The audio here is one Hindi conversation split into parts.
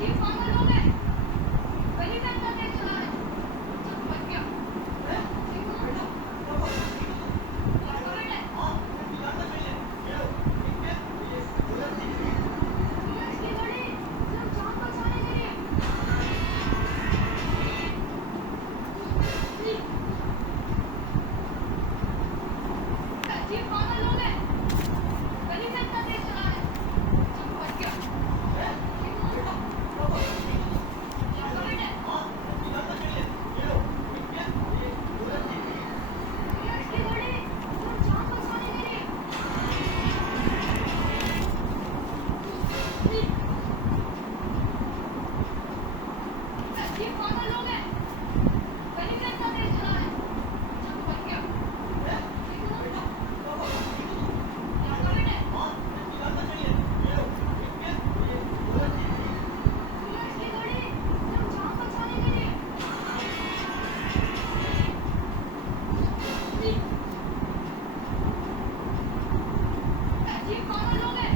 ये पागल हो गए। गली में अंदर तेज चला रहे। चल बच गया। देखो बेटा, लड़का बेटा पुलिस की गाड़ी सिर्फ जान बचाने के लिए। ये पागल हो गए। गली में अंदर तेज चला रहे। चल बच गया। देखो बेटा लड़का बेटा पुलिस की गाड़ी सिर्फ जान बचाने के लिए। ये पागल हो गए। गली में अंदर तेज चला रहे। चल बच गया। देखो बेटा लड़का बेटा पुलिस की गाड़ी सिर्फ जान बचाने के लिए। ये पागल हो गए।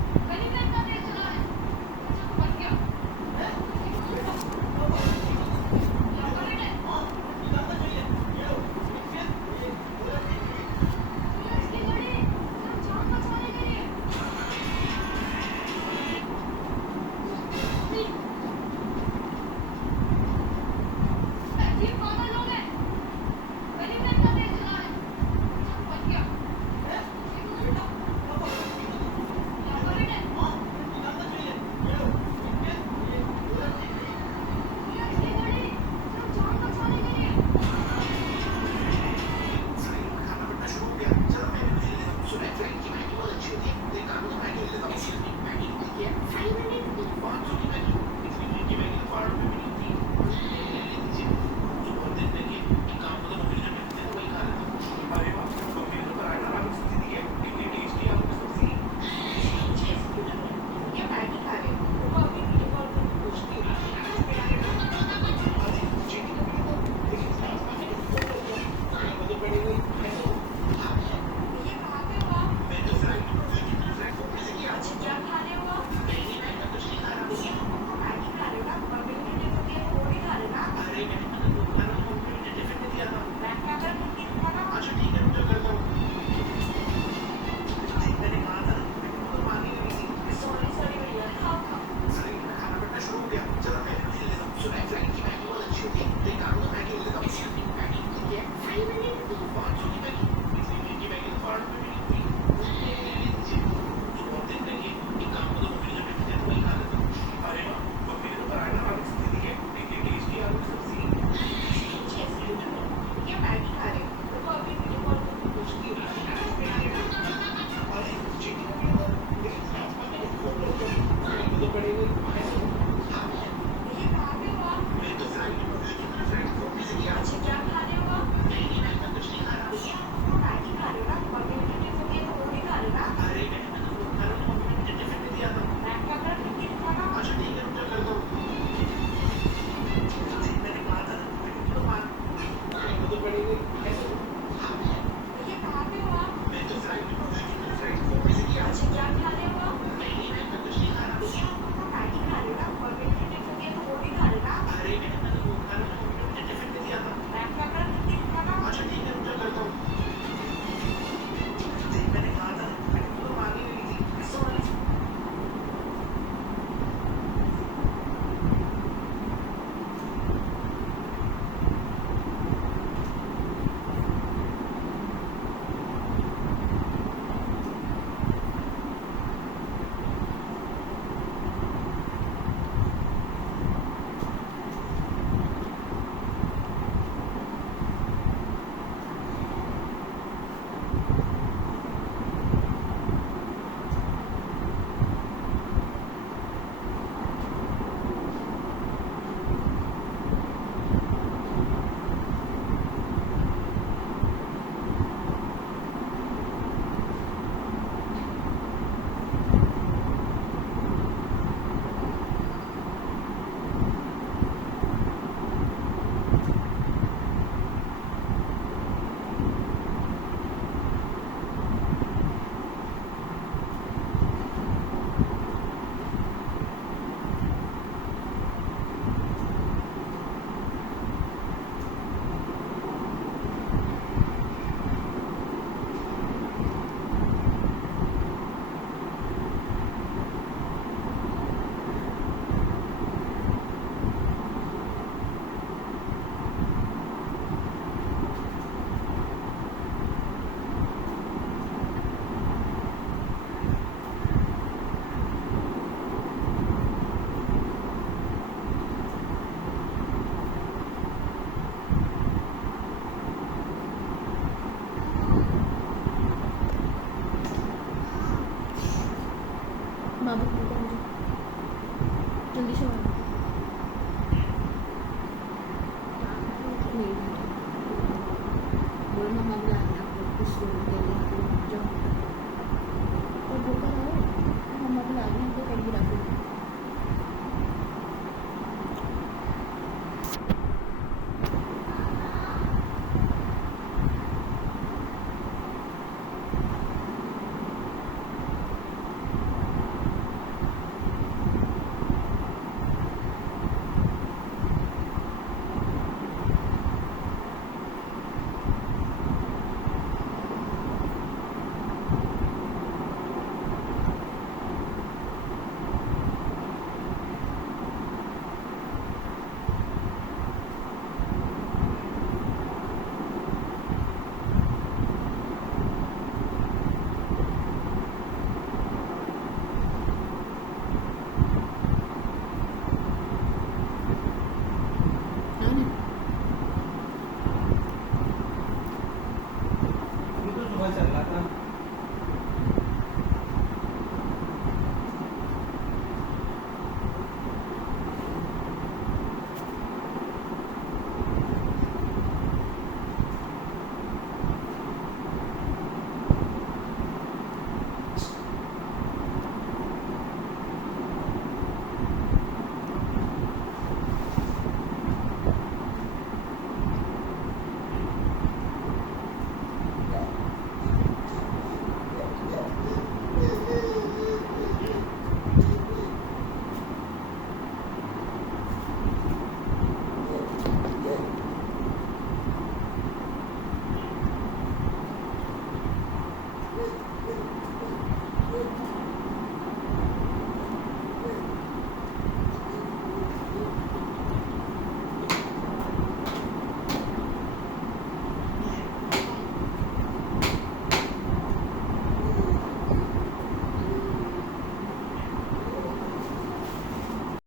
गली में अंदर तेज चला रहे। चल बच गया। देखो बेटा लड़का बेटा पुलिस की गाड़ी सिर्फ जान बचाने के लिए। ये पागल हो गए। गली में अंदर तेज चला रहे। चल बच गया। देखो बेटा लड़का बेटा पुलिस की गाड़ी सिर्फ जान बचाने के लिए। ये कहाँ पे हुआ? क्या खाने हुआ? मैगी खा रहे हो ना? मम्मी ने जो दिया वो नहीं खा रहे ना? मैं क्या कर दूँगी खाना? सॉरी भैया खाओ खाओ। ये मैगी खा रहे हो तो अभी वीडियो कॉल करके पूछती हूँ। ये कहाँ पे हुआ? क्या खाने हुआ? मैगी खा रहे हो ना? मम्मी ने जो दिया वो नहीं खा रहे ना? मैं क्या कर दूँगी खाना? ये कहाँ पे हुआ? क्या खाने हुआ? मैगी खा रहे हो condition है। बोल मम्मा बुला रहे हैं, आप लोग कुछ लोग के लिए आप लोग जाओ। तो वो कर